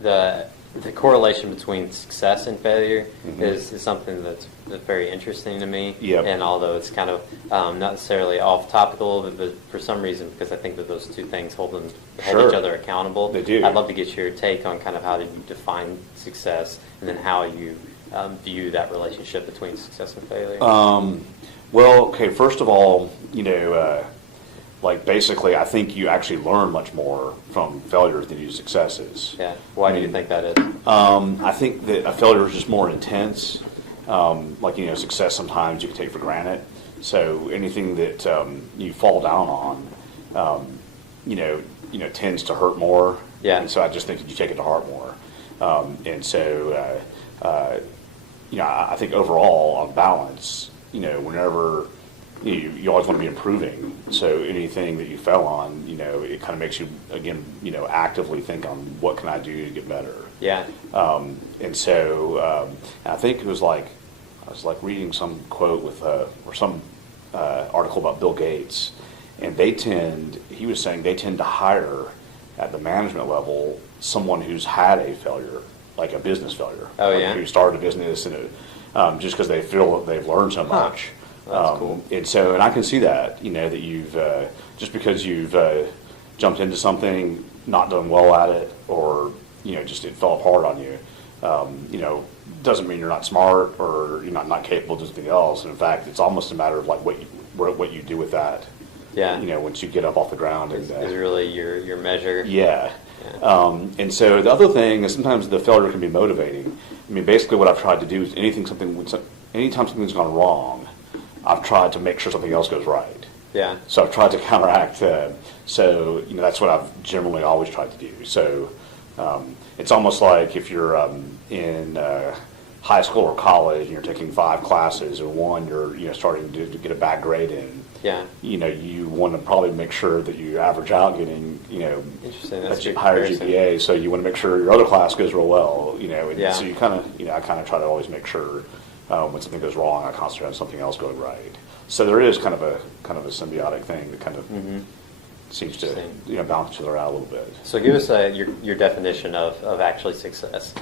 the correlation between success and failure Mm-hmm. is something that's very interesting to me. Yep. And although it's kind of not necessarily off topic a little bit, but for some reason, because I think that those two things hold Sure. each other accountable. They do. I'd love to get your take on kind of how do you define success, and then how you view that relationship between success and failure. Well, okay, first of all, like basically, I think you actually learn much more from failures than you do successes. Yeah. Why do you think that is? I think that a failure is just more intense. Like, success sometimes you can take for granted. So anything that you fall down on, tends to hurt more. Yeah. And so I just think that you take it to heart more. I think overall, on balance, whenever you always want to be improving. So anything that you fell on, it kind of makes you, again, actively think on what can I do to get better. Yeah. And I think it was like, I was like reading some quote or some article about Bill Gates, and he was saying they tend to hire at the management level someone who's had a failure, like a business failure. Oh, like yeah? who started a business just because they feel that they've learned so much. That's cool. And I can see that, that you've, just because you've jumped into something, not done well at it, or, just it fell apart on you, doesn't mean you're not smart or you're not capable of doing something else. And in fact, it's almost a matter of like what you do with that. Yeah. Once you get up off the ground. Is really your measure. Yeah. And so the other thing is sometimes the failure can be motivating. I mean, basically what I've tried to do is anytime something's gone wrong, I've tried to make sure something else goes right. Yeah. So I've tried to counteract. That's what I've generally always tried to do. So it's almost like if you're in high school or college and you're taking 5 classes, or one you're starting to get a bad grade in. Yeah. You want to probably make sure that you average out getting Interesting. That's a higher GPA. So you want to make sure your other class goes real well. And Yeah. so you kind of I kind of try to always make sure when something goes wrong, I concentrate on something else going right. So there is kind of a symbiotic thing that kind of seems to balance each other out a little bit. So give us your definition of actually success.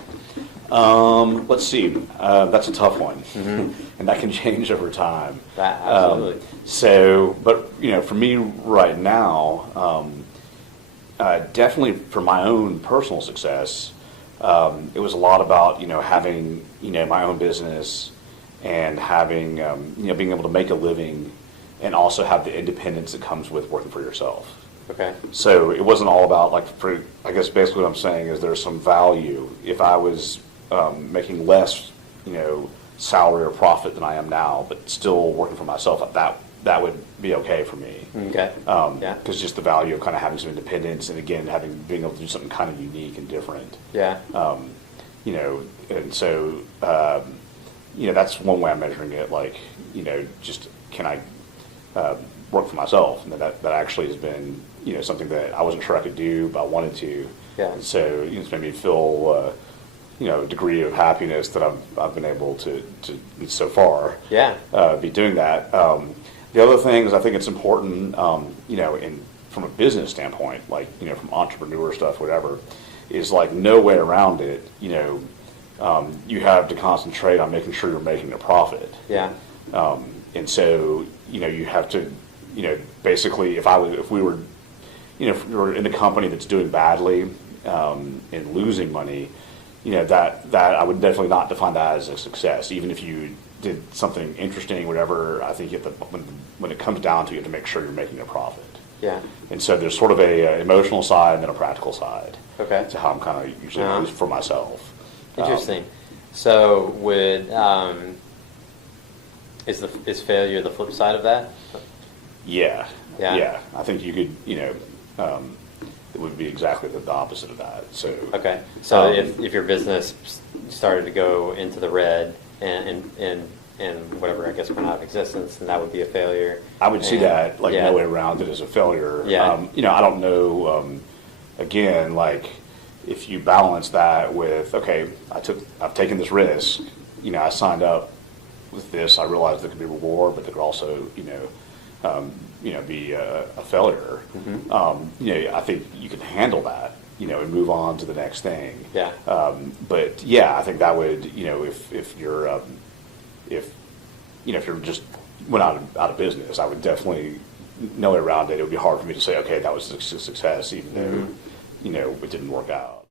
Let's see. That's a tough one, and that can change over time. Absolutely. But for me right now, definitely for my own personal success, it was a lot about having my own business and having being able to make a living, and also have the independence that comes with working for yourself. Okay. So it wasn't all about I guess basically what I'm saying is there's some value. If I was making less, salary or profit than I am now, but still working for myself, that would be okay for me. Okay. Yeah. Because just the value of kind of having some independence, and again being able to do something kind of unique and different. Yeah. And so that's one way I'm measuring it. Like, just can I work for myself? And that actually has been something that I wasn't sure I could do, but I wanted to. Yeah. And so it's made me feel a degree of happiness that I've been able to so far. Yeah. Be doing that. The other thing is I think it's important, from a business standpoint, like from entrepreneur stuff, whatever, is like no way around it. You have to concentrate on making sure you're making a profit. Yeah. And so you have to basically if we were in a company that's doing badly and losing money, that I would definitely not define that as a success. Even if you did something interesting, whatever, I think when it comes down to it, you have to make sure you're making a profit. Yeah. And so there's sort of a emotional side and then a practical side. Okay. To how I'm kind of usually at least for myself. Interesting. So would is failure the flip side of that? Yeah. Yeah. Yeah. I think you could, it would be exactly the opposite of that. So okay. So if your business started to go into the red and whatever, I guess, went out of existence, then that would be a failure. I would see that no way around it as a failure. Yeah. I don't know. Again, like if you balance that with I've taken this risk. I signed up with this. I realized there could be reward, but there could also be a failure. Mm-hmm. I think you can handle that. and move on to the next thing. Yeah. But yeah, I think that would, if you're, if you're just went out of business, I would definitely, no way around it. It would be hard for me to say, okay, that was a success, even though, it didn't work out.